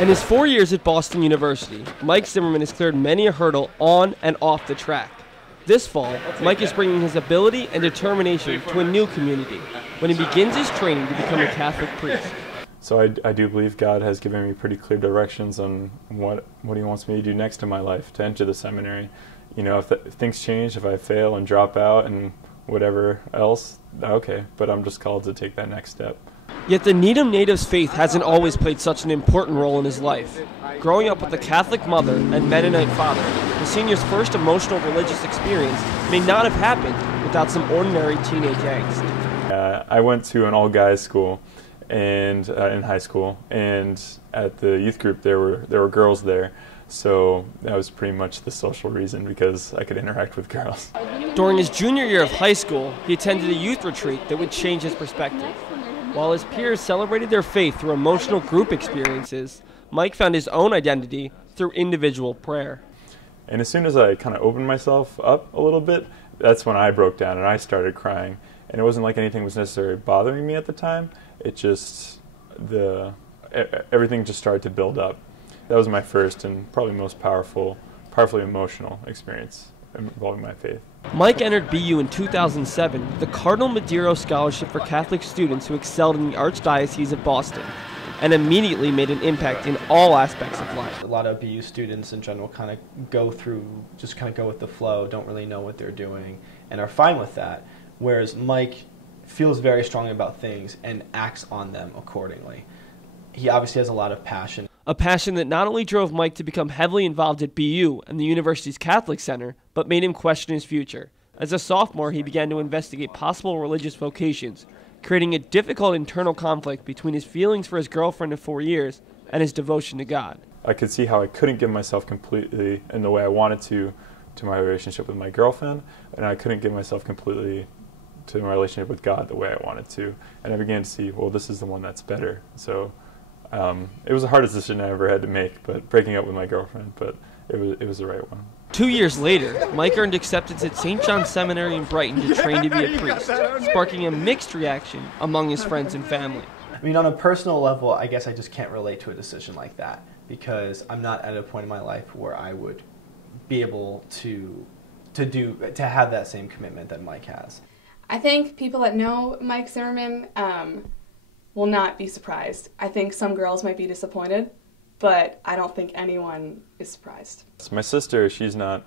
In his 4 years at Boston University, Mike Zimmerman has cleared many a hurdle on and off the track. This fall, Mike is bringing his ability and determination to a new community when he begins his training to become a Catholic priest. So I do believe God has given me pretty clear directions on what He wants me to do next in my life, to enter the seminary. You know, if things change, if I fail and drop out and whatever else, okay, but I'm just called to take that next step. Yet the Needham native's faith hasn't always played such an important role in his life. Growing up with a Catholic mother and Mennonite father, the senior's first emotional religious experience may not have happened without some ordinary teenage angst. I went to an all-guys school and in high school, and at the youth group there were girls there, so that was pretty much the social reason, because I could interact with girls. During his junior year of high school, he attended a youth retreat that would change his perspective. While his peers celebrated their faith through emotional group experiences, Mike found his own identity through individual prayer. And as soon as I kind of opened myself up a little bit, that's when I broke down and I started crying. And it wasn't like anything was necessarily bothering me at the time. It just, everything just started to build up. That was my first and probably most powerfully emotional experience involving my faith. Mike entered BU in 2007 with the Cardinal Madero Scholarship for Catholic students who excelled in the Archdiocese of Boston, and immediately made an impact in all aspects of life. A lot of BU students in general kind of go with the flow, don't really know what they're doing, and are fine with that, whereas Mike feels very strongly about things and acts on them accordingly. He obviously has a lot of passion. A passion that not only drove Mike to become heavily involved at BU and the university's Catholic Center, but made him question his future. As a sophomore, he began to investigate possible religious vocations, creating a difficult internal conflict between his feelings for his girlfriend of 4 years and his devotion to God. I could see how I couldn't give myself completely in the way I wanted to my relationship with my girlfriend, and I couldn't give myself completely to my relationship with God the way I wanted to. And I began to see, well, this is the one that's better. So it was the hardest decision I ever had to make, but breaking up with my girlfriend, but it was the right one. 2 years later, Mike earned acceptance at St. John's Seminary in Brighton to train to be a priest, sparking a mixed reaction among his friends and family. I mean, on a personal level, I guess I just can't relate to a decision like that, because I'm not at a point in my life where I would be able to have that same commitment that Mike has. I think people that know Mike Zimmerman will not be surprised. I think some girls might be disappointed, but I don't think anyone is surprised. My sister, she's not,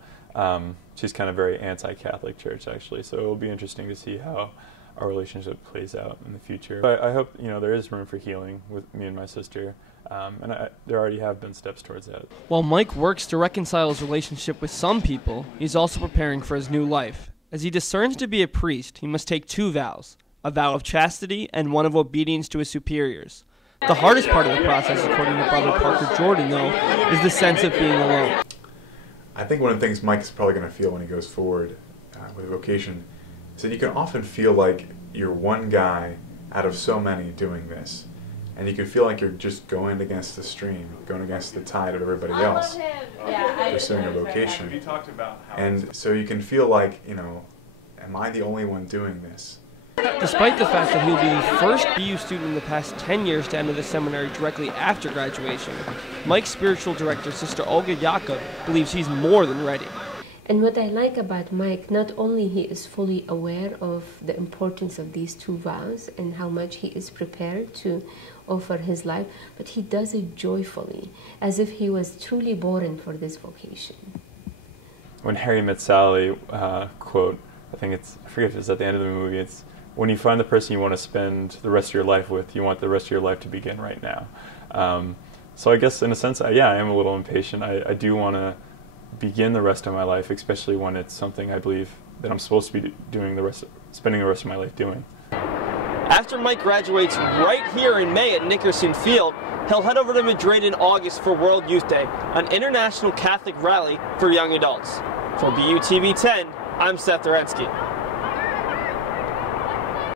she's kind of very anti-Catholic church actually, so it'll be interesting to see how our relationship plays out in the future. But I hope, you know, there is room for healing with me and my sister, and there already have been steps towards that. While Mike works to reconcile his relationship with some people, he's also preparing for his new life. As he discerns to be a priest, he must take two vows, a vow of chastity and one of obedience to his superiors. The hardest part of the process, according to Brother Parker Jordan, though, is the sense of being alone. I think one of the things Mike is probably going to feel when he goes forward with a vocation is that you can often feel like you're one guy out of so many doing this. And you can feel like you're just going against the stream, going against the tide of everybody else pursuing a vocation. And so you can feel like, you know, am I the only one doing this? Despite the fact that he'll be the first BU student in the past 10 years to enter the seminary directly after graduation, Mike's spiritual director, Sister Olga Jakob, believes he's more than ready. And what I like about Mike, not only he is fully aware of the importance of these two vows and how much he is prepared to offer his life, but he does it joyfully, as if he was truly born for this vocation. When Harry met Sally, quote, I forget if it's at the end of the movie, it's, when you find the person you want to spend the rest of your life with, you want the rest of your life to begin right now. So I guess in a sense, yeah, I am a little impatient. I do want to begin the rest of my life, especially when it's something I believe that I'm supposed to be spending the rest of my life doing. After Mike graduates right here in May at Nickerson Field, he'll head over to Madrid in August for World Youth Day, an international Catholic rally for young adults. For BU TV 10, I'm Seth Dorensky.